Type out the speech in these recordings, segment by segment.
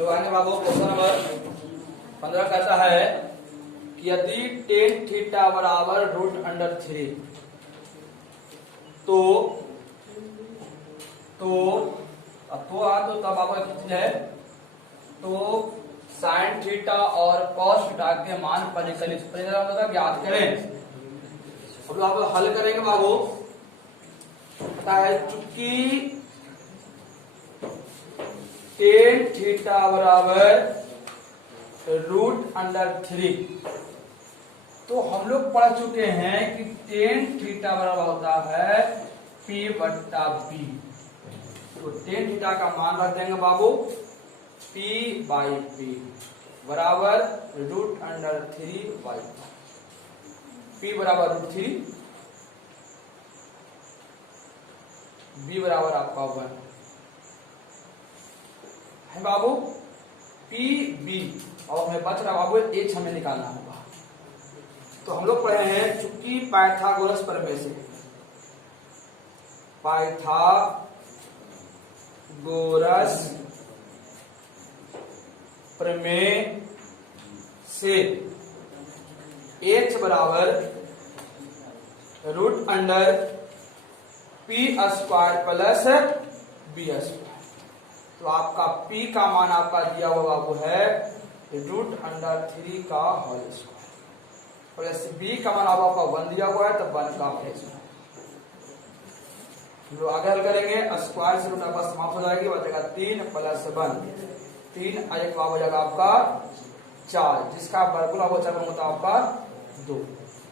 लोग आगे बाबू question number 15 कहता है कि यदि टेन थीटा बराबर √3 तो तब आपको एक चीज है तो साइन थीटा और कॉस थीटा के मान परिकलित मतलब याद करें। अब आप हल करेंगे बाबू पता है चूंकि टेन थीटा बराबर √3 तो हम लोग पढ़ चुके हैं कि टेन थीटा बराबर होता है P/B। तो टेन थीटा का मान रख देंगे बाबू P/B बराबर √3 P बराबर √3 B बराबर आपका 1 है बाबू। PB और हमें बच रहा बाबू H हमें निकालना होगा। तो हम लोग पढ़े हैं चूंकि पाइथागोरस प्रमेय से H बराबर √P² प्लस B²। तो आपका P का मान आपका दिया हुआ बाबू है √3 का होल स्क्वायर प्लस B का मान आपका 1 दिया हुआ है तो 1 का होल स्क्वायर। हम लोग आगे हल करेंगे स्क्वायर से रूट आपका समाप्त हो जाएगी बचेगा 3 प्लस 1 3 एक हो जाएगा आपका 4 जिसका वर्गमूल होता है आपका 2।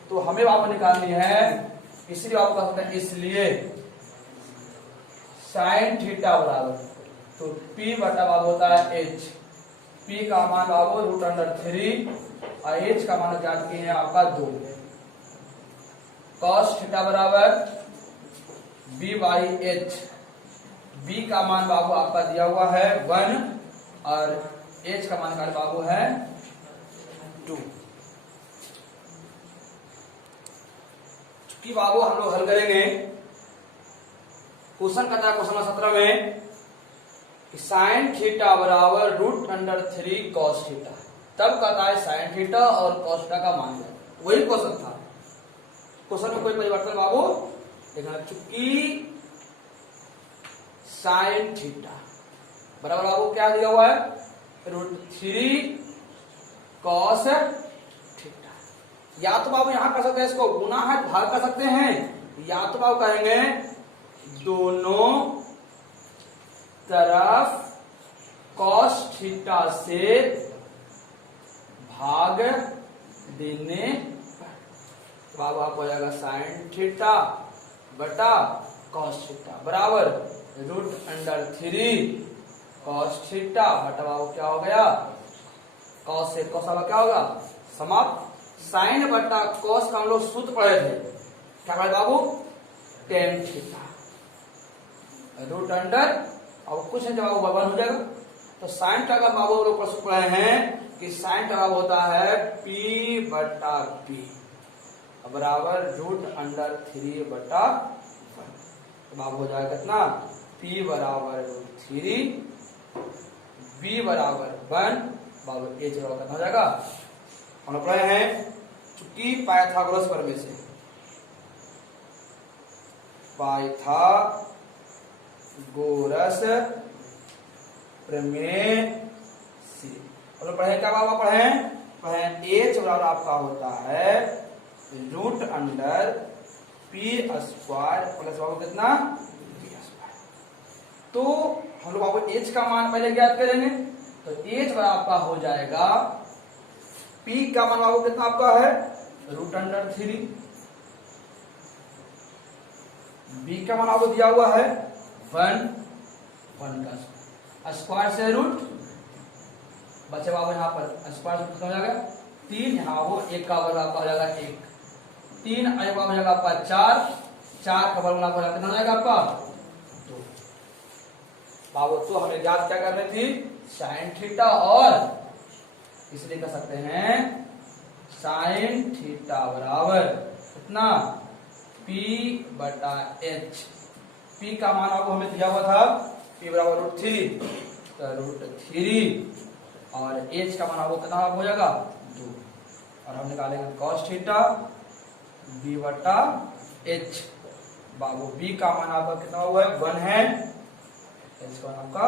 तो हमें वापस निकालनी है इसलिए आप कह सकते हैं इसलिए साइन थीटा बराबर तो P/बाबू होता है H। P का मान बाबू √3 और H का मान ज्ञात किए हैं आपका 2। cos थीटा बराबर B/H। B का मान बाबू आपका दिया हुआ है 1 और H का मान का बाबू है 2। चूंकि बाबू हम लोग हल करेंगे क्वेश्चन कहता है क्वेश्चन नंबर 17 में साइन थीटा बराबर √3 cos थीटा। तब कहता है साइन थीटा और cos थीटा का मान है वही क्वेश्चन था। क्वेश्चन में कोई परिवर्तन बाबू देखना चूंकि साइन थीटा बराबर बाबू क्या दिया हुआ है √3 cos थीटा। या तो बाबू यहां कर सकते हैं इसको गुना है भाग कर सकते हैं या तो बाबू कहेंगे दोनों तरफ cos थीटा से भाग देने पर बाबू आपको हो जाएगा साइन थीटा बटा cos थीटा बराबर √3 cos थीटा बटा बाबू क्या हो गया cos से cos क्या होगा समाप्त। साइन बटा cos का हम लोग सूत्र पढ़े थे क्या पढ़े बाबू tan थीटा √, अब कुछ है जब 1 हो जाएगा। तो साइन थीटा का बाबू लोग प्रश्न पढ़े हैं कि साइन थीटा होता है P/B बराबर √3/1। तो बाबू हो जाएगा कितना P बराबर √3 B बराबर 1 बाबू H बराबर कितना हो जाएगा। हम लोग पढ़े हैं चूंकि पाइथागोरस प्रमेय से और पढ़े क्या बाबा पढ़े H बराबर आपका होता है √P² प्लस बाबू कितना B²। तो हम लोग बाबू H का मान पहले ज्ञात करेंगे तो H बराबर आपका हो जाएगा P का मान बाबू कितना आपका है √3 B का मान आपको दिया हुआ है 1 का स्क्वायर से रूट बचे बाबू यहाँ पर स्क्वायर खत्म हो जाएगा 3 यहाँ वो 1 का वर्ग आपका हो जाएगा 1 3 हो जाएगा आपका 4 का वर्ग आपका कितना हो जाएगा आपका 2। बाबू तो हमें याद क्या करनी थी साइन थीटा और इसलिए कह सकते हैं साइन थीटा बराबर कितना P/H। P का मान आपको हमें दिया हुआ था P बराबर √3 √3 और एच का मान आपको कितना हो जाएगा 2 और हम निकालेंगे cos थीटा b बटा h। बाबू b का मान आपका कितना हुआ है 1 है, h का मान आपका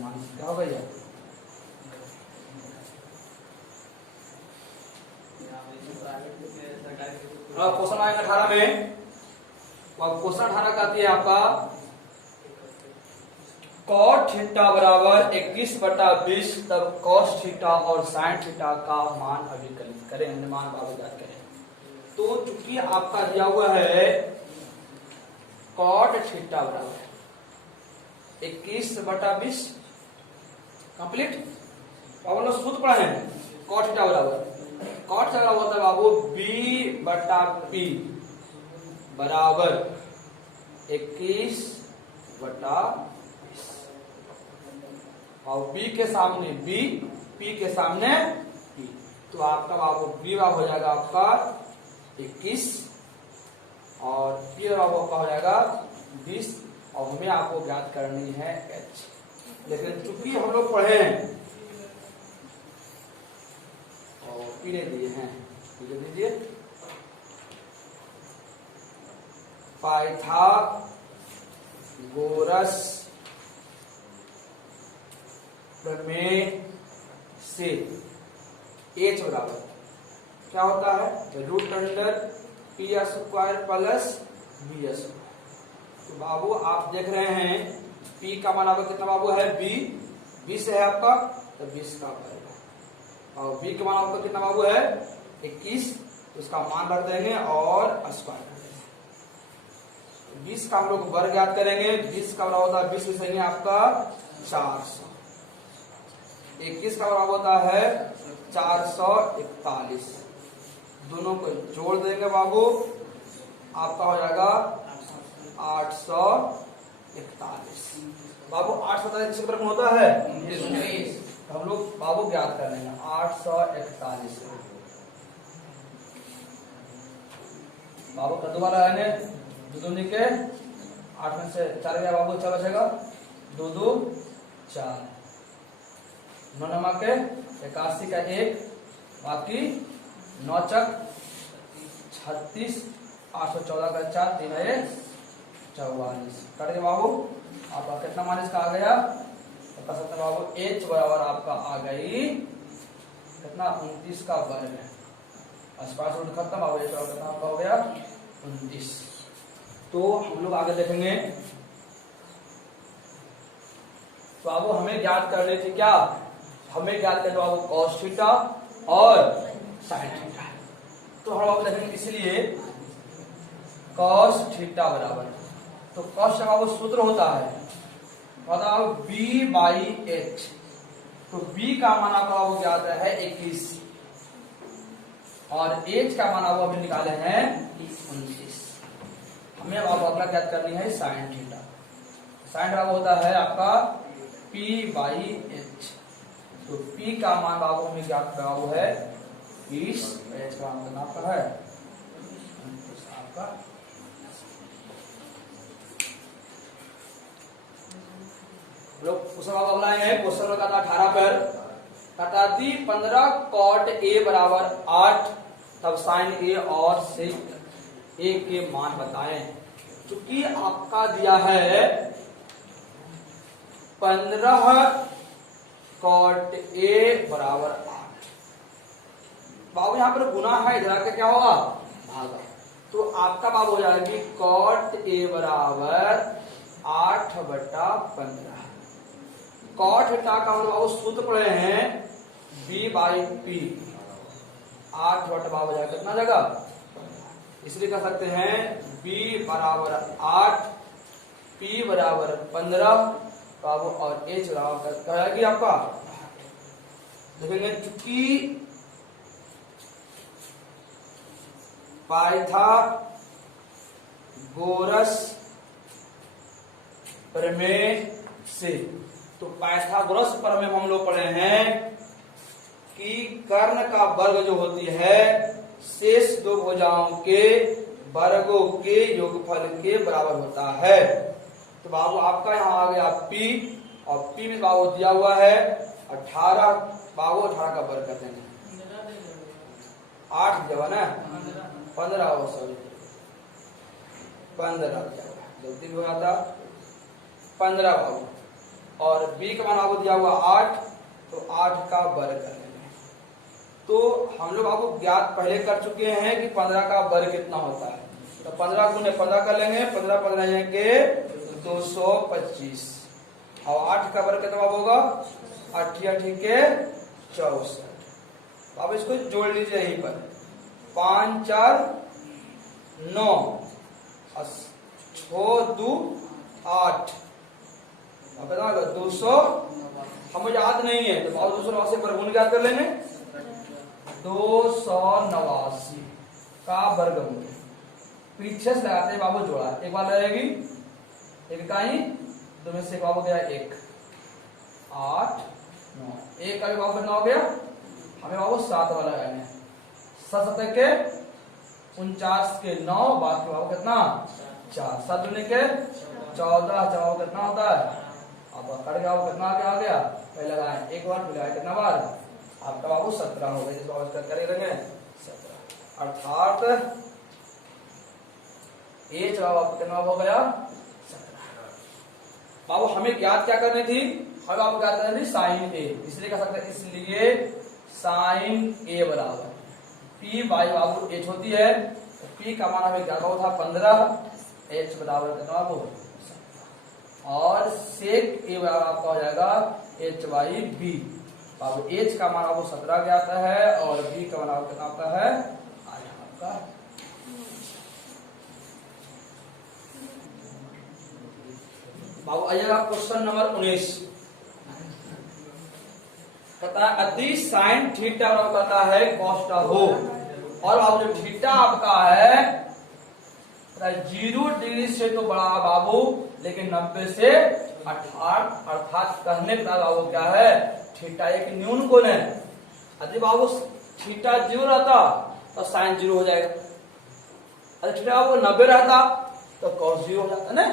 मान क्या हो गया क्वेश्चन आएगा 18 में। क्वेश्चन 18 का है आपका cot थीटा बराबर 21/20 तब cos थीटा और sin थीटा का मान अभिकलित करें, मान बाबू याद करें। तो चूंकि आपका दिया हुआ है cot थीटा बराबर 21/20 कंप्लीट। अब हम लोग सूत्र पढ़े हैं cot थीटा बराबर cot थीटा होता है बाबू b/p बराबर 21/20 और b के सामने b, p के सामने p, तो आपका बाबू b बाबू हो जाएगा आपका 21 और p बाबू आपका हो जाएगा 20 और हमें आपको ज्ञात करनी है h। लेकिन चूंकि हम लोग पढ़े हैं और p ने दिए हैं, दे दीजिए पाइथागोरस प्रमेय से h बराबर क्या होता है √p² प्लस b²। तो बाबू आप देख रहे हैं p का मान आपका कितना बाबू है 20 है आपका, तो 20 का वर्ग और b का मान आपका कितना बाबू है 21, उसका मान रख देंगे और स्क्वायर 20 का हम लोग वर्ग ज्ञात करेंगे। 20 का बराबर होता है 20 लिखेंगे आपका 400, 21 का बराबर होता है 441, दोनों को जोड़ देंगे बाबू आपका हो जाएगा 841। बाबू 841 किस प्रकार होता है तो हम लोग बाबू ज्ञात कर लेंगे 841 बाबू का दोबारा आएंगे 2 के 8 में से 4 गया बाबू 4 बचेगा 2 2 4 9 नमक के 81 का 1 बाकी 9 चक 36 814 का 4 3 है 44 कट गया बाबू। आपका कितना मान इसका आ गया तो कह सकते बाबू h बराबर आपका आ गई कितना 29 का वर्ग है। स्पर्श रूट खत्म बाबू h बराबर कितना आपका हो गया 29। तो हम लोग आगे देखेंगे। तो बाबू हमें ज्ञात करनी थी क्या, हमें ज्ञात करना बाबू cos थीटा और sin थीटा। तो हम बाबू देखेंगे इसलिए cos थीटा बराबर, तो cos का बाबू सूत्र होता है बताओ b/h। तो b का मान आपका बाबू ज्ञात है 21 और h का मान आपको अभी निकाले हैं 29। हमें अब अगला ज्ञात करनी है sin थीटा। sin थीटा होता है आपका p/h। तो p का मान बाबू हमें ज्ञात बाबू है 20, h का मान आपका है आपका। लोग क्वेश्चन अगला है क्वेश्चन का 18 पर बताती 15 cot a बराबर 8 तब sin a और sec a के मान बताएं। चूंकि आपका दिया है 15 cot a बराबर 8, बाबू यहाँ पर गुना है, इधर आके क्या होगा भागा, तो आपका बाबू हो जाएगी cot a बराबर 8/15। cot थीटा का हम लोग सूत्र पढ़े हैं b/p 8/15 हो जाएगा कितना जगह, इसलिए कह सकते हैं b बराबर 8 p बराबर 15 बाबू और h बराबर क्या आएगी आपका देखेंगे। चूंकि पाइथागोरस प्रमेय से, तो पाइथागोरस प्रमेय हम लोग पढ़े हैं कि कर्ण का वर्ग जो होती है शेष दो भुजाओं के वर्गों के योगफल के बराबर होता है। तो बाबू आपका यहाँ आ गया p और पी में बाबू दिया हुआ है 18, बाबू 18 का वर्ग कर देंगे 8 जब ना 15 हो, सॉरी 15 गलती भी हो जाता 15 बाबू, और बी का मान आपको दिया हुआ 8, तो 8 का वर्ग कर लेंगे। तो हम लोग आपको ज्ञात पहले कर चुके हैं कि 15 का वर्ग कितना होता है, तो 15 गुने 15 कर लेंगे, 15 15 के 225, और 8 का वर्ग कितना होगा 8 8 के 64। अब इसको जोड़ लीजिए यहीं पर, 5 4 9 और 6 2 8, अब कितना होगा 200, हमें याद नहीं है तो 289 पर गुण ज्ञात कर लेंगे, 289 का वर्गमूल। पीछे से लगाते हैं बाबू जोड़ा, एक बार रहेगी एक इकाई, दो में से बाबू गया 1 8 9, एक का बाबू कितना हो गया, हमें बाबू 7 वाला लगाना है, 7 7 के 49 के 9, बाकी बाबू कितना 4, 7 दूनी के 14, जवाब कितना होता है, अब कट गया वो कितना आ गया, पहले लगाए एक बार, फिर लगाए कितना बार, आपका बाबू 17 हो गया, इस बाबू करेंगे 17, अर्थात ये जवाब आपको कितना हो गया 17। बाबू हमें ज्ञात क्या करनी थी, हमें आपको ज्ञात करनी थी साइन ए, इसलिए कह सकते हैं, इसलिए साइन ए बराबर पी बाई बाबू एच होती है, तो पी का मान हमें ज्ञात था 15, एच बराबर कितना बाबू, और सेक ए बराबर आपका हो जाएगा एच बाई बी। बाबू एच का मान आपको 17 ज्ञात है और बी का मान आपको कितना आता है आपका। बाबू आइएगा क्वेश्चन नंबर 19, कहता है यदि साइन थीटा कहता है कॉस्टा हो, और बाबू जो थीटा आपका है 0 डिग्री से तो बड़ा बाबू, लेकिन 90 से 18, अर्थात कहने का बाबू क्या है, थीटा एक न्यून कोण है। यदि बाबू थीटा 0 रहता तो साइन 0 हो जाएगा, यदि थीटा बाबू 90 रहता तो कॉस 0 हो जाता ना।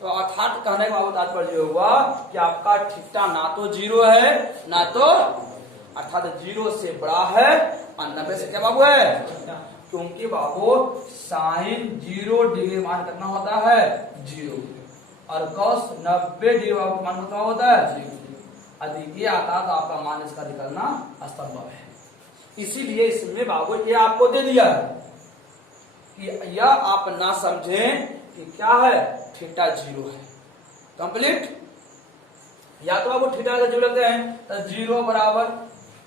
तो अर्थात कहने का बाबू तात्पर्य हुआ कि आपका थीटा ना तो 0 है ना तो, अर्थात 0 से बड़ा है और 90 से क्या बाबू है, क्योंकि बाबू साइन 0 डिग्री मान कितना होता है 0, और कॉस 90 डिग्री मान कितना होता है 0। यदि ये आता तो आपका मान इसका निकलना असंभव है, इसीलिए इसमें बाबू ये आपको दे दिया है कि यह आप ना समझें कि क्या है थीटा 0 है कंप्लीट, या तो आपको थीटा का 0 लगते हैं तो 0 बराबर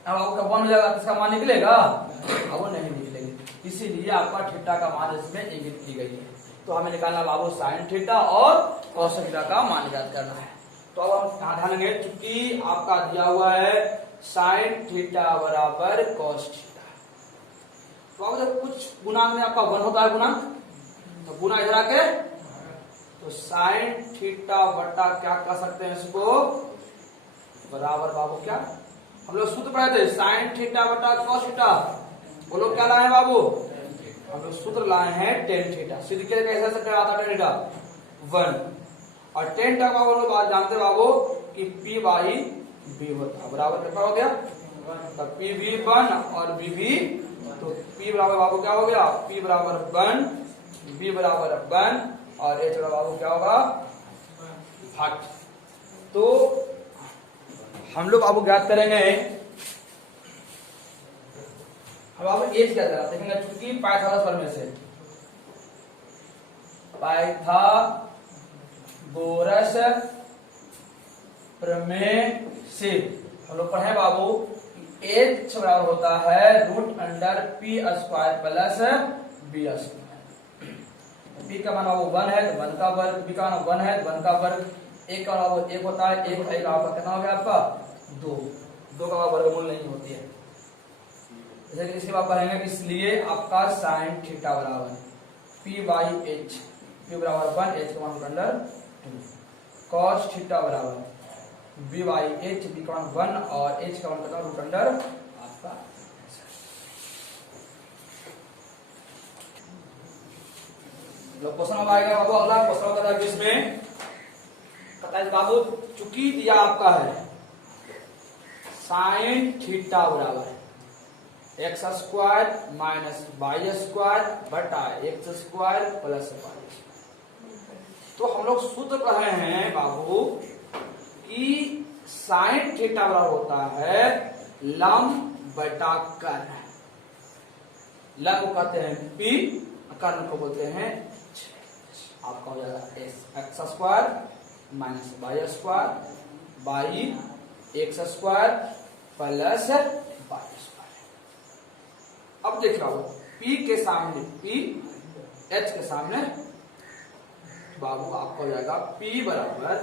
अब आपका 1 हो जाएगा, इसका मान निकलेगा, अब वो नहीं निकलेगी, इसीलिए आपका थीटा का मान इसमें इंगित की गई है। तो हमें निकालना बाबू साइन थीटा और कॉस थीटा का मान ज्ञात करना है। तो अब हम कहां ध्यान देंगे, क्योंकि आपका दिया हुआ है साइन थीटा बराबर कॉस थीटा, तो अब जब कुछ गुणांक में आपका 1 होता है गुणांक, तो गुना इधर आके तो साइन थीटा बटा क्या कर सकते हैं इसको बराबर बाबू क्या, हम लोग सूत्र पढ़े थे साइन थीटा बटा कॉस थीटा, वो लोग क्या लाए हैं बाबू, हम लोग सूत्र लाए हैं टेन थीटा, सीध के कैसे सकते आता टेन थीटा 1, और टेन थीटा का लोग बात जानते बाबू कि पी बाई बी होता है, बराबर कितना हो गया, तो पी भी 1 और बी भी, तो पी बराबर बाबू क्या हो गया, पी बराबर 1, बी बराबर 1 और एच बराबर बाबू क्या होगा भाग। तो हम लोग बाबू ज्ञात करेंगे, हम बाबू एच क्या करा देखेंगे, चूंकि पाइथागोरस प्रमेय से, पाइथागोरस प्रमेय से हम लोग पढ़े बाबू एच बराबर होता है √p² प्लस b²। पी का मान वो 1 है तो 1 का वर्ग, बी का मान 1 है तो 1 का वर्ग, एक का वो 1 होता है, एक का आपका कितना हो गया आपका 2 का वर्गमूल नहीं होती है, जैसे कि इसके बाद पढ़ेंगे, इसलिए आपका साइन थीटा बराबर p बाई एच, पी बराबर 1, एच का मान √2, कॉस थीटा बराबर b बाई एच, बी का मान 1 और एच का मान कितना √2 आपका। क्वेश्चन अब आएगा बाबू, अगला क्वेश्चन होता है इसमें बताइए बाबू, चूंकि दिया आपका है साइन थीटा बराबर x square minus y square बटा एक्स स्क्वायर प्लस वाई, तो हम लोग सूत्र पढ़ रहे हैं बाबू कि साइन थीटा बराबर होता है लंब बटा कर्ण। लंब कहते हैं पी, कर्ण को बोलते हैं, आपका हो जाएगा x square minus y square by x square plus y square. अब देख रहा हूं P के सामने P, H के सामने बाबू आपका हो जाएगा P बराबर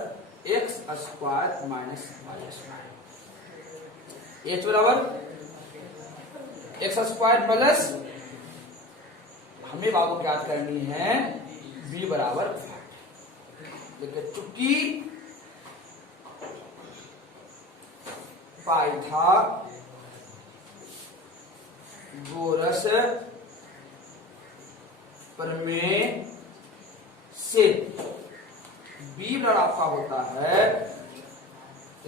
x square minus y square, H बराबर एक्स स्क्वायर प्लस, हमें बाबू याद करनी है B बराबर, लेकिन चूंकि पाइथागोरस प्रमेय से B बराबर आपका होता है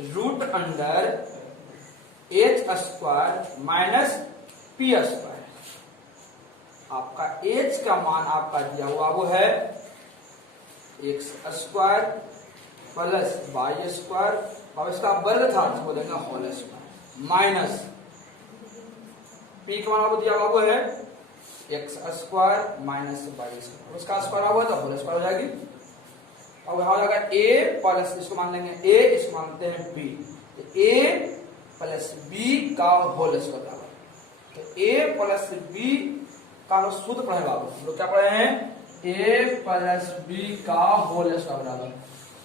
root under H square minus P square. आपका एच का मान आपका दिया हुआ वो है x square plus y square, अब इसका वर्ग था इसको देंगे होल स्क्वायर माइनस पी का मान आपको दिया हुआ वो है x square minus y square, उसका स्क्वायर हुआ तो होल स्क्वायर हो जाएगी। अब हो जाएगा ए प्लस, इसको मान लेंगे ए, इसको मानते हैं बी, तो ए प्लस बी का होल स्क्वायर बराबर, तो ए प्लस बी का सूत्र पढ़े बाबू, हम लोग क्या पढ़े हैं ए प्लस बी का होल स्क्वायर बराबर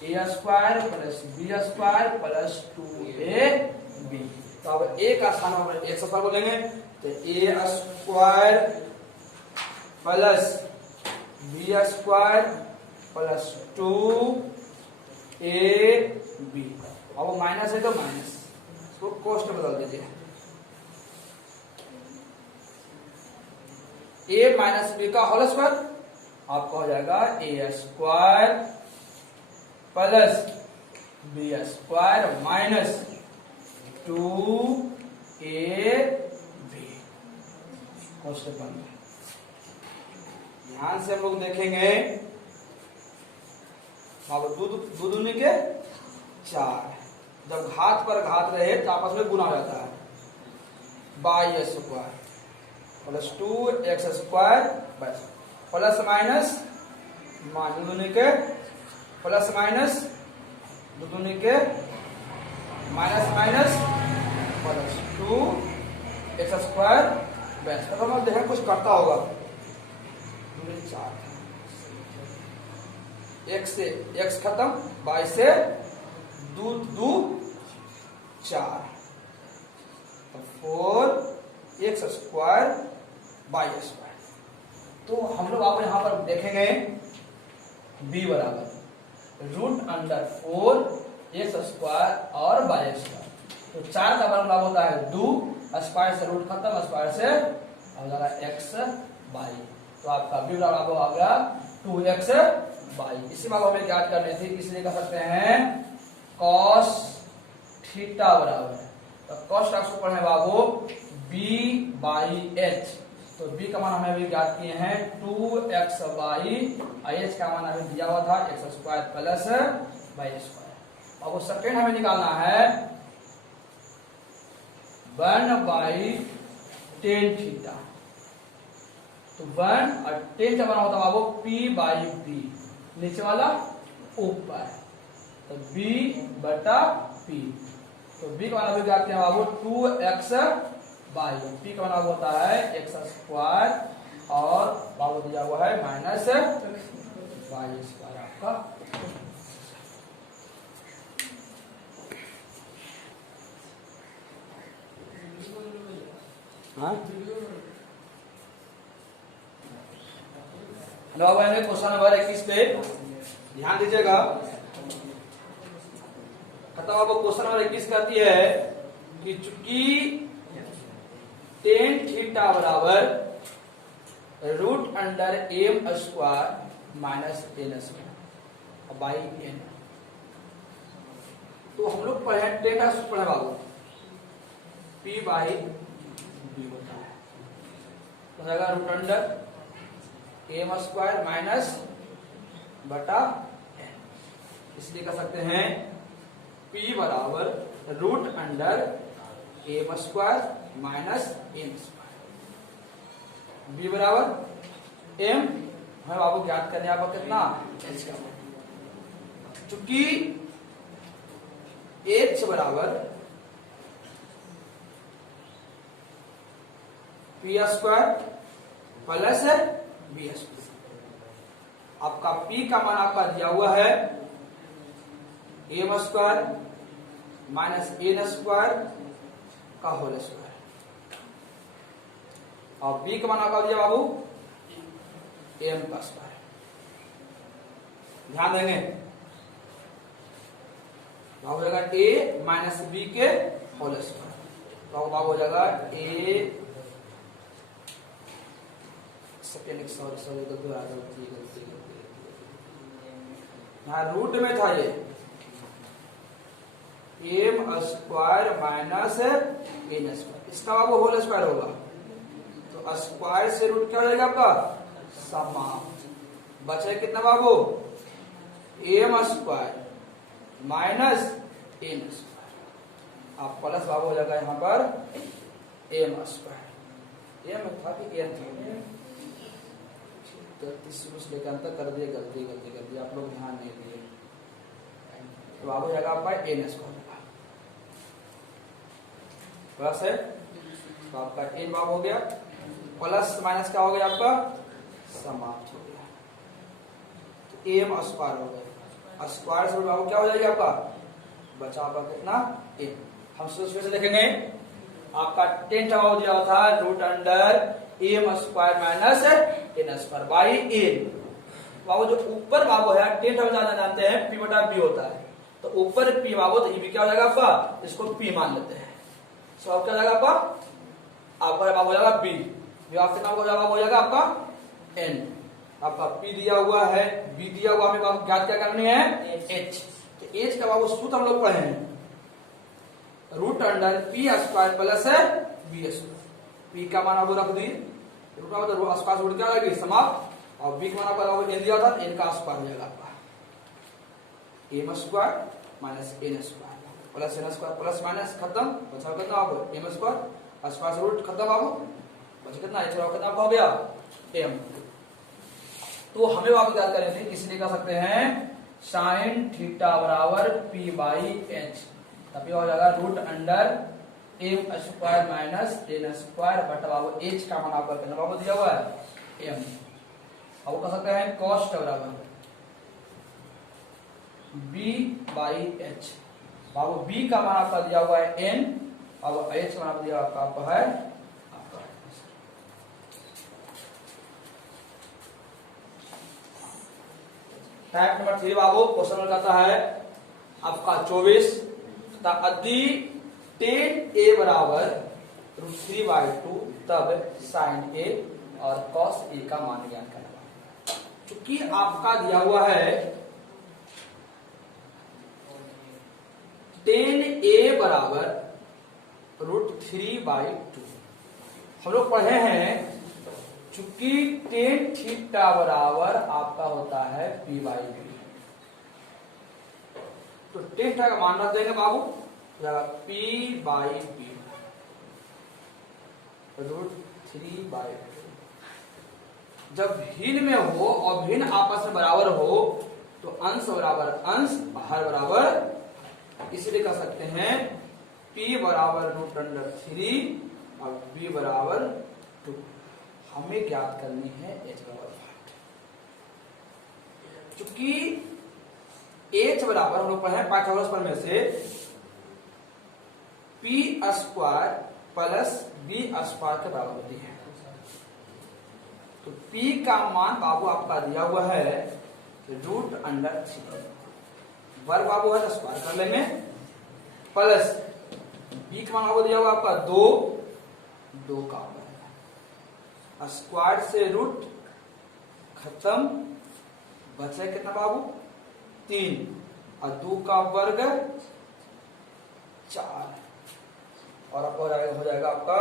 a square plus b square plus 2ab। तो अब ए का स्थान पर एक स्क्वायर बोलेंगे, तो a square plus b square plus 2ab, अब माइनस है तो माइनस, इसको कोष्ट में बदल दीजिए, ए माइनस बी का होल स्क्वायर आपका हो जाएगा a square plus b square minus 2ab question बन गया। ध्यान से हम लोग देखेंगे, दो दूनी के 4, जब घात पर घात रहे तो आपस में गुना हो जाता है, y square plus 2x square बस प्लस माइनस दूनी के प्लस माइनस दूनी के minus minus plus 2x square बस। अब हम देखें कुछ करता होगा, 4 x से x खत्म, y से 2 4, तो 4x स्क्वायर वाई स्क्वायर। तो हम लोग आप यहां पर देखेंगे b बराबर रूट अंडर 4x स्क्वायर और वाई स्क्वायर, तो 4 का बराबर होता है 2, स्क्वायर से रूट खत्म, स्क्वायर से हो जाएगा x वाई, तो आपका b बराबर आ गया 2x वाई। इसी बात हमें याद करनी थी, इसलिए कह सकते हैं cos थीटा बराबर है, तो cos का सूत्र है बाबू b/h, तो b का मान हमें अभी ज्ञात किए हैं 2x वाई, h का मान हमें दिया हुआ था x square plus y square. अब वो सेकेंड हमें निकालना है 1/tan थीटा, तो 1 और 10 का मान होता है बाबू p/b, नीचे वाला ऊपर, तो b/p, तो b का मान अभी ज्ञात किया बाबू 2x वाई, p का मान होता है x स्क्वायर और बाबू दिया हुआ है माइनस वाई स्क्वायर आपका। क्वेश्चन नंबर 21 पे ध्यान दीजिएगा, खत्म। आपको क्वेश्चन नंबर 21 कहती है कि चूंकि tan थीटा बराबर root under m square minus n square by n, तो हम लोग पढ़े टेन का सूत्र पढ़े बाबू, P बाई B होता है, तो हो जाएगा root under m square minus बटा n, इसलिए कह सकते हैं P बराबर root under m square minus m square, B बराबर m हमें बाबू ज्ञात करने आपका कितना h का, चूंकि h बराबर p square plus b square, आपका p का मान आपका दिया हुआ है m square minus n square का होल स्क्वायर, और b का मान आपका दिया बाबू एम का स्क्वायर, ध्यान देंगे बाबू हो जाएगा a माइनस बी के होल स्क्वायर, तो बाबू हो जाएगा a सेकेंड सॉरी गलती यहाँ रूट में था ये m square minus n square, इसका बाबू होल स्क्वायर होगा, तो स्क्वायर से रूट क्या हो जाएगा आपका समाप्त, बचे कितना बाबू m square minus n square, आप प्लस बाबू हो जाएगा यहाँ पर एम स्क्वायर, एम था कि एन था, लेकर अंतर कर दिए, गलती कर दी आप लोग ध्यान नहीं दिए, तो बाबू हो जाएगा आपका एन स्क्वायर प्लस है, तो आपका एन बाबू हो गया, प्लस माइनस क्या हो गया आपका समाप्त हो गया, तो एम स्क्वायर हो गया, स्क्वायर से बाबू क्या हो जाएगा आपका बचा आपका कितना एन, हम से देखेंगे आपका 10 का बाबू दिया था root under m square minus n square by n, बाबू जो ऊपर बाबू है 10 हम जानते हैं पी बटा बी होता है, तो ऊपर पी बाबू तो ये क्या हो जाएगा आपका, इसको पी मान लेते हैं, सो अब क्या हो जाएगा आपका बाबू हो जाएगा बी, कितना हो जाएगा आपका एन, आपका पी दिया हुआ है बी दिया हुआ, हमें बाबू ज्ञात क्या करनी है एच, तो एच का बाबू सूत्र हम लोग पढ़े हैं root under p square plus b square, p का मान आपको रख दिए, रूट का मतलब स्क्वायर रूट क्या लगेगी समाप्त, और बी का मान आपका एन दिया था, एन का स्क्वायर हो जाएगा आपका m square minus n square plus n square plus minus खत्म, बचा कितना आपको एम स्क्वायर स्क्वायर से रूट खत्म बाबू, बचा कितना एच कितना हो गया एम, तो हमें बाबू याद करें थे इसलिए कह सकते हैं साइन थीटा बराबर पी बाई एच, तभी हो जाएगा root under m square minus n square बटा बाबू एच का मान आपका कितना बाबू दिया हुआ है एम, अब कह सकते हैं कॉस्ट बराबर बी बाई एच, बाबू बी का मान आपका दिया हुआ है एन, और एच का मान दिया आपका है आपका टाइप नंबर 3 बाबू क्वेश्चन कहता है आपका 24 यदि tan a बराबर √3/2 तब sin a और cos a का मान ज्ञात करना, चूंकि आपका दिया हुआ है tan a बराबर √3/2, हम लोग पढ़े हैं चूंकि tan थीटा बराबर आपका होता है p बाई b, तो tan थीटा का मान रख देंगे बाबू p बाई b √3/2, जब भिन्न में हो और भिन्न आपस में बराबर हो तो अंश बराबर अंश हर बराबर, इसलिए कह सकते हैं p बराबर √3 और b बराबर 2, हमें ज्ञात करनी है h बराबर 5, चूंकि h बराबर हम लोग पढ़े पाइथागोरस प्रमेय से p square plus b square के बराबर होती है, तो p का मान बाबू आपका दिया हुआ है √3, वर्ग बाबू है तो स्क्वायर कर लेंगे, प्लस b का मान आपको दिया हुआ आपका 2 का स्क्वायर से रूट खत्म, बचे कितना बाबू 3 और 2 का वर्ग 4 और आपको हो जाएगा आपका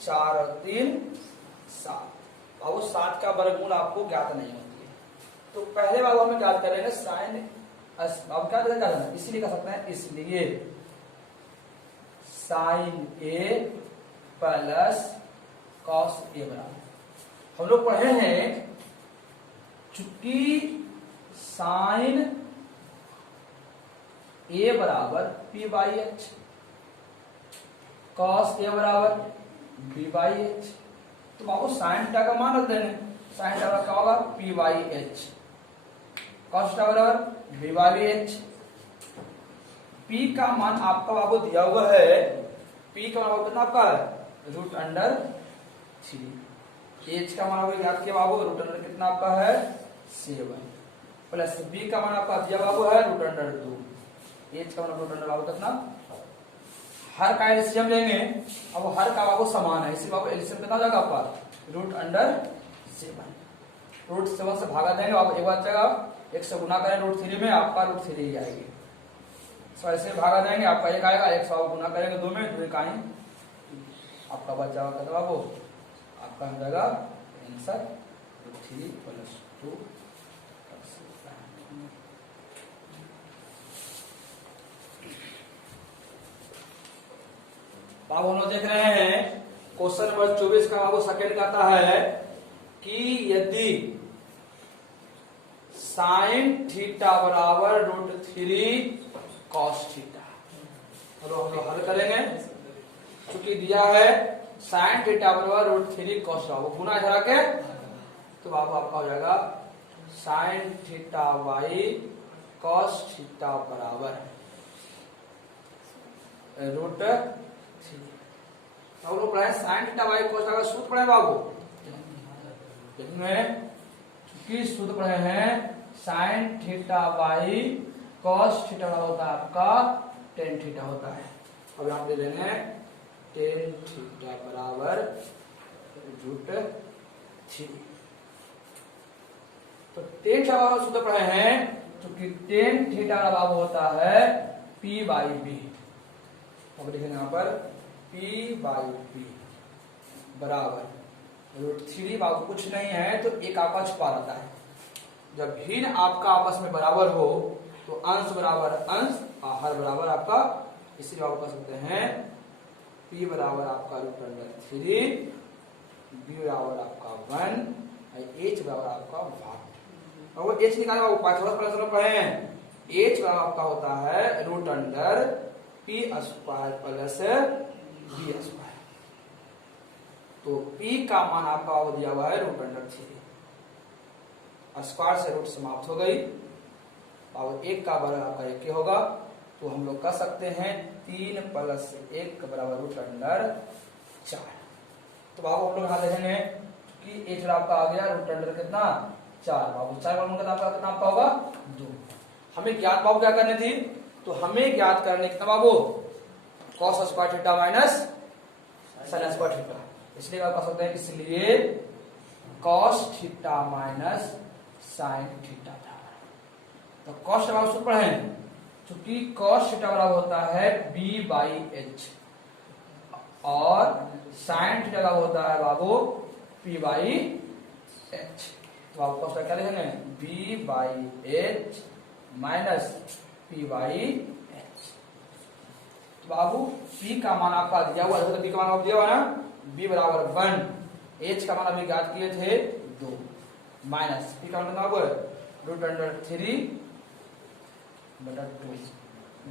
4 और 3 7। अब 7 का वर्गमूल आपको ज्ञात नहीं होती है, तो पहले बाबू हमें ज्ञात करेंगे साइन। अब क्या करना, इसलिए कर सकते हैं, इसलिए sign A plus cos A बराबर, हम लोग पढ़े हैं चूंकि साइन ए बराबर p by H, cos A बराबर बी बाई एच, तो बाबू साइन थीटा का मान रख देंगे। साइन थीटा क्या होगा, P by H, cos theta बराबर बी बाई एच। पी का मान आपका बाबू दिया हुआ है, पी का मान कितना आपका है √3। एच का मान आपको याद किया बाबू, √, कितना आपका है 7, प्लस बी का मान आपका दिया बाबू है √2। एच का मान √, बाबू कितना, हर का एलसीएम लेंगे, अब हर का बाबू समान है, इसी बाबू एलसीएम कितना जाएगा आपका √7। √7 से भागा देंगे, आप एक बार जगह 1 से गुना करें √3 में, आपका √3 ही आएगी। सो ऐसे भागा देंगे, आपका 1 आएगा, 1 से गुना करेंगे 2 में, 2 का ही आपका बच जाएगा कितना बाबू, आपका हो जाएगा आंसर √3 + 2। बाबू हम लोग देख रहे हैं क्वेश्चन नंबर 24 का बाबू सेकंड कहता है कि यदि साइन थीटा बराबर √3 कॉस थीटा, हम लोग हल करेंगे, चूंकि दिया है साइन थीटा बराबर √3 कॉस थीटा, वो गुना करा के, तो बाबू आपका हो जाएगा sine theta by cos theta बराबर √3। हम लोग पढ़े sine theta by cos theta का सूत्र पढ़े बाबू, इसमें चूंकि सूत्र पढ़े हैं sine theta by cos theta होता है आपका टेन थीटा होता है। अब यहाँ पे ले लेंगे टेन थीटा बराबर √3। तो टेन थीटा बराबर सूत्र पढ़े हैं, चूंकि टेन थीटा बराबर होता है P बाई बी। अब देखेंगे यहाँ पर P बाई बी बराबर √3, बाबू कुछ नहीं है तो एक आपका छुपा रहता है। जब भिन्न आपका आपस में बराबर हो तो अंश बराबर अंश और हर बराबर आपका, इसलिए आप कह सकते हैं P बराबर आपका √3, B बराबर आपका 1 और H बराबर आपका 1। और वो H निकाले बाबू, 5 क्लास पढ़े हैं, H बराबर आपका होता है √P² + B²। तो P का मान आपका दिया हुआ है √3, स्क्वायर से रूट समाप्त हो गई, और 1 का बराबर आपका 1 होगा, तो हम लोग कर सकते हैं 3 + 1 बराबर √4। तो बाबू हम लोग यहाँ देखेंगे कि H आपका आ गया √, कितना 4, बाबू 4 का आपका कितना आपका होगा 2। हमें ज्ञात बाबू क्या करनी थी, तो हमें ज्ञात करने कितना बाबू cos² theta minus sin² theta, इसलिए आप कह सकते हैं इसलिए cos theta minus sin theta था। तो cos थीटा सूत्र पढ़े, चूंकि cos थीटा बराबर होता है B बाई एच और sin थीटा का होता है बाबू P बाई एच। तो आपको cos क्या लिखेंगे B by H minus P by H. तो बाबू P का मान आपका दिया हुआ है, तो B का मान आपको दिया हुआ ना, B बराबर 1, H का मान अभी ज्ञात किए थे 2, माइनस P का मान √3/2,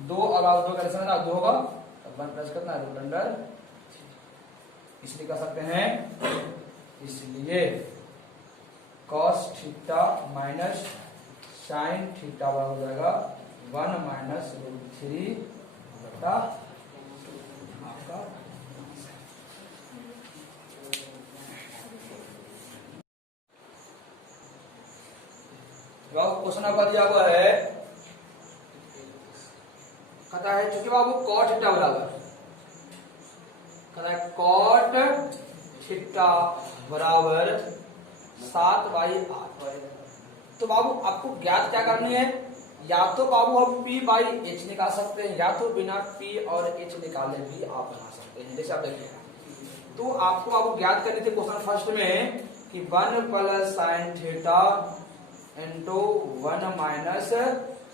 2 और 2 का रेशन 2 होगा, तब 1 प्लस कितना √3, इसलिए कह सकते हैं, इसलिए cos theta minus sin theta बराबर हो जाएगा 1 माइनस √3 बटा आपका। क्वेश्चन आपका दिया हुआ है, कहता है चूंकि बाबू cot थीटा बराबर, कहता है cot थीटा बराबर 7/8। तो बाबू आपको ज्ञात क्या करनी है, या तो बाबू हम p बाई h निकाल सकते हैं, या तो बिना p और h निकाले भी आप बना सकते हैं। जैसे आप देखिए, तो आपको बाबू ज्ञात करनी थी क्वेश्चन फर्स्ट में कि 1 plus sine theta into 1 minus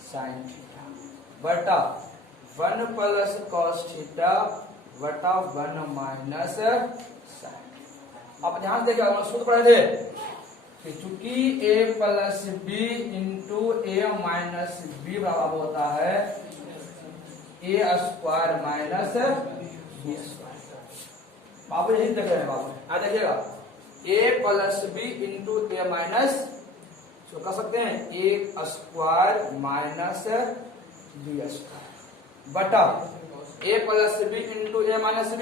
sine theta बटा 1 प्लस कॉस थीटा बटा 1 माइनस साइन। आप ध्यान देखिए, हम सूत्र पढ़े थे कि चूंकि a plus b into a minus b बराबर होता है a square minus b square. बाबू यही देख रहे हैं बाबू, यहाँ देखिएगा a plus b into a minus, तो कर सकते हैं a square minus b square बटा a plus b into a minus b,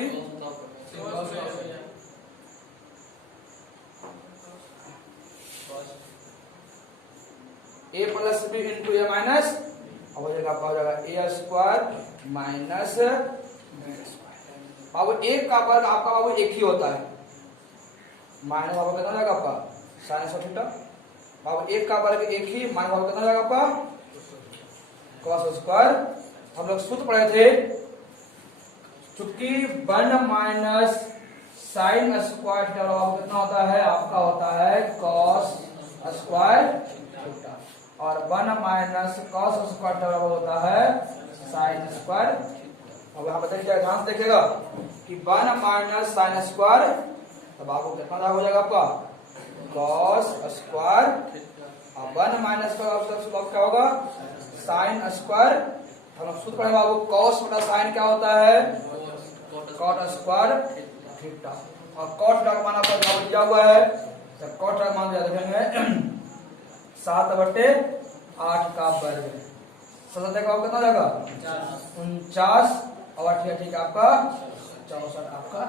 a plus b into a minus, अब हो जाएगा आपका हो जाएगा a square minus b square. बाबू एक का वर्ग आपका बाबू एक ही होता है, माइनस बाबू कितना जाएगा आपका साइन थीटा। बाबू एक का वर्ग एक ही, माइनस बाबू कितना जाएगा आपका कॉस स्क्वायर। हम लोग सूत्र पढ़े थे, चूंकि 1 माइनस साइन स्क्वायर थीटा बाबू कितना होता है आपका होता है कॉस स्क्वायर थीटा, और 1 माइनस कॉस स्क्वायर बराबर होता है साइन स्क्वायर। अब यहाँ बताइए ध्यान से देखिएगा कि 1 माइनस साइन स्क्वायर, तो बाबू कितना हो जाएगा आपका कॉस स्क्वायर, और 1 माइनस का क्या होगा साइन स्क्वायर। हम सूत्र पढ़े बाबू, कॉस बटा साइन क्या होता है कॉट स्क्वायर थीटा, और कॉट का मान आपको दिया हुआ है, तो कॉट का मान देखेंगे 7/8 का वर्ग, 7 का कितना जाएगा 49, और ठीक आपका 64 आपका।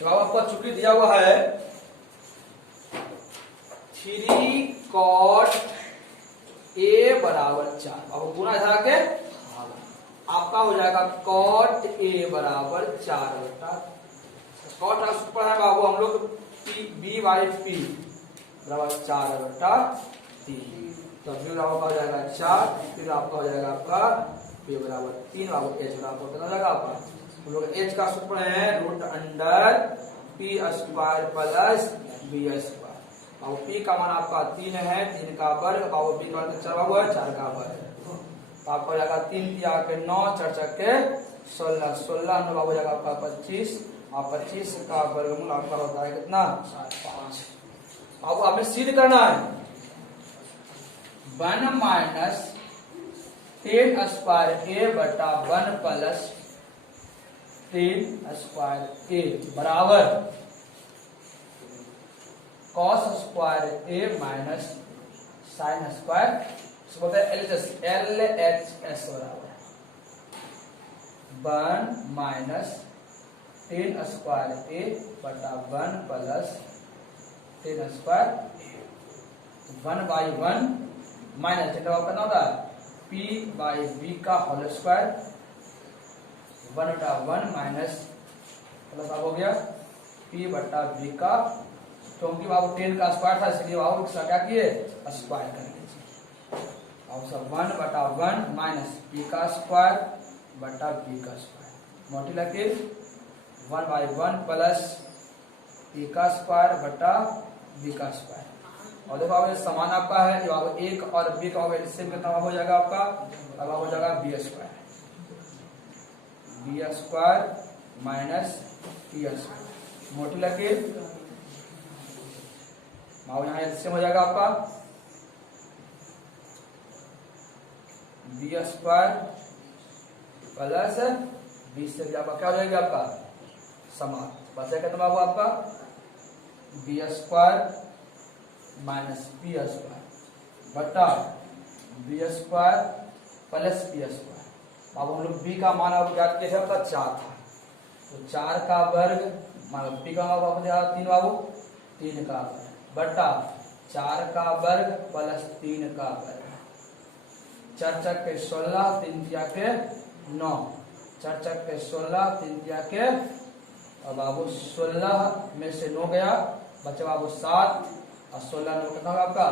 तो आपको चुकी दिया हुआ है 3 cot a बराबर 4, अब गुना इधर आके आपका हो जाएगा cot a बराबर 4 कॉट का सूत्र है बाबू हम लोग b बाई p बराबर 4/3, तो b बराबर हो जाएगा 4, फिर आपका हो जाएगा आपका p बराबर 3, बाबू h बराबर कितना जाएगा आपका, हम लोग h का सूत्र है root under p square plus b square. बाबू p का मान आपका 3 है, 3 का वर्ग, बाबू b का मान 4 बाबू है 4 का वर्ग, तो आपका हो जाएगा 3 3 के 9, 4 4 के 16, 16 9 बाबू हो जाएगा आपका 25, और 25 का वर्गमूल आपका होता है कितना 5। अब हमें सिद्ध करना है 1 माइनस 10 स्क्वायर ए बटा 1 प्लस 10 स्क्वायर ए बराबर कॉस स्क्वायर ए माइनस साइन स्क्वायर, बोलते हैं LHS बराबर 1 माइनस 10 स्क्वायर ए बटा 1 प्लस 10 स्क्वायर, 1 बाई 1 माइनस कितना होता है p बाई b का होल स्क्वायर, 1 बटा 1 माइनस प्लस अब हो गया p बटा b का, क्योंकि बाबू 10 का स्क्वायर था इसलिए बाबू क्या किए स्क्वायर कर लीजिए, और सब 1 बटा 1 माइनस p का स्क्वायर बटा b का स्क्वायर, मोटिला के 1 बाई 1 प्लस ए का स्क्वायर बटा बी का स्क्वायर, और देखो अब समान आपका है, जो अब एक और बी का एलसीएम कितना हो जाएगा आपका, अब हो जाएगा b square minus t square, मोटी लगे भाव यहाँ एलसीएम हो जाएगा आपका बी स्क्वायर प्लस बी से आपका क्या हो जाएगा आपका समान, बचेगा कितना बाबू आपका b square minus P square बटा b square plus p square. बाबू हम लोग बी का मान आप याद किए थे आपका 4 था, तो 4 का वर्ग मान पी का मान आपको 3 बाबू 3 का वर्ग बटा 4 का वर्ग प्लस 3 का वर्ग, 4 4 के 16 3 के 9, 4 4 के 16 3 के, और बाबू 16 में से 9 गया, बच्चे बाबू 7, और 16 नंबर कितना होगा आपका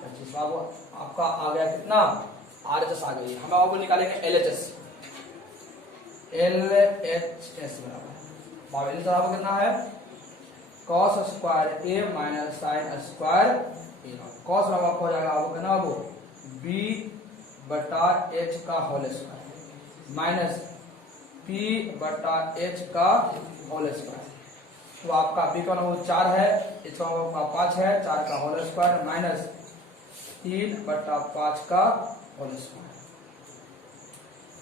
25। बाबू आपका आ गया कितना RHS आ गई। हम बाबू निकालेंगे LHS। LHS बराबर LHS बराबर कितना है cos square A minus sine square A। cos बराबर आपको हो जाएगा आपको कितना बाबू B बटा H का होल स्क्वायर माइनस P बटा H का होल स्क्वायर। तो आपका B का नंबर 4 है, H का नंबर 5 है, 4 का होल स्क्वायर माइनस 3 बटा 5 का होल स्क्वायर।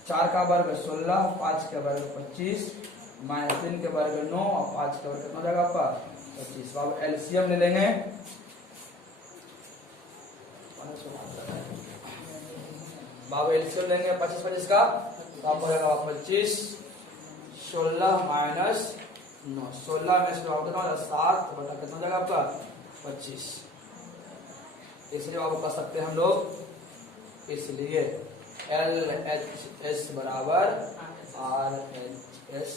4 का वर्ग 16, 5 के वर्ग 25 माइनस 3 के वर्ग 9 और 5 के वर्ग कितना हो जाएगा आपका 25। बाबू एलसीएम ले लेंगे। बाबू एलसीएम लेंगे 25 25 का तो आपको हो जाएगा 25। 16 माइनस 9, 16 में से कितना हो जाएगा 7 बटा कितना हो जाएगा आपका 25। इसलिए बाबू कर सकते हैं हम लोग, इसलिए LHS बराबर RHS।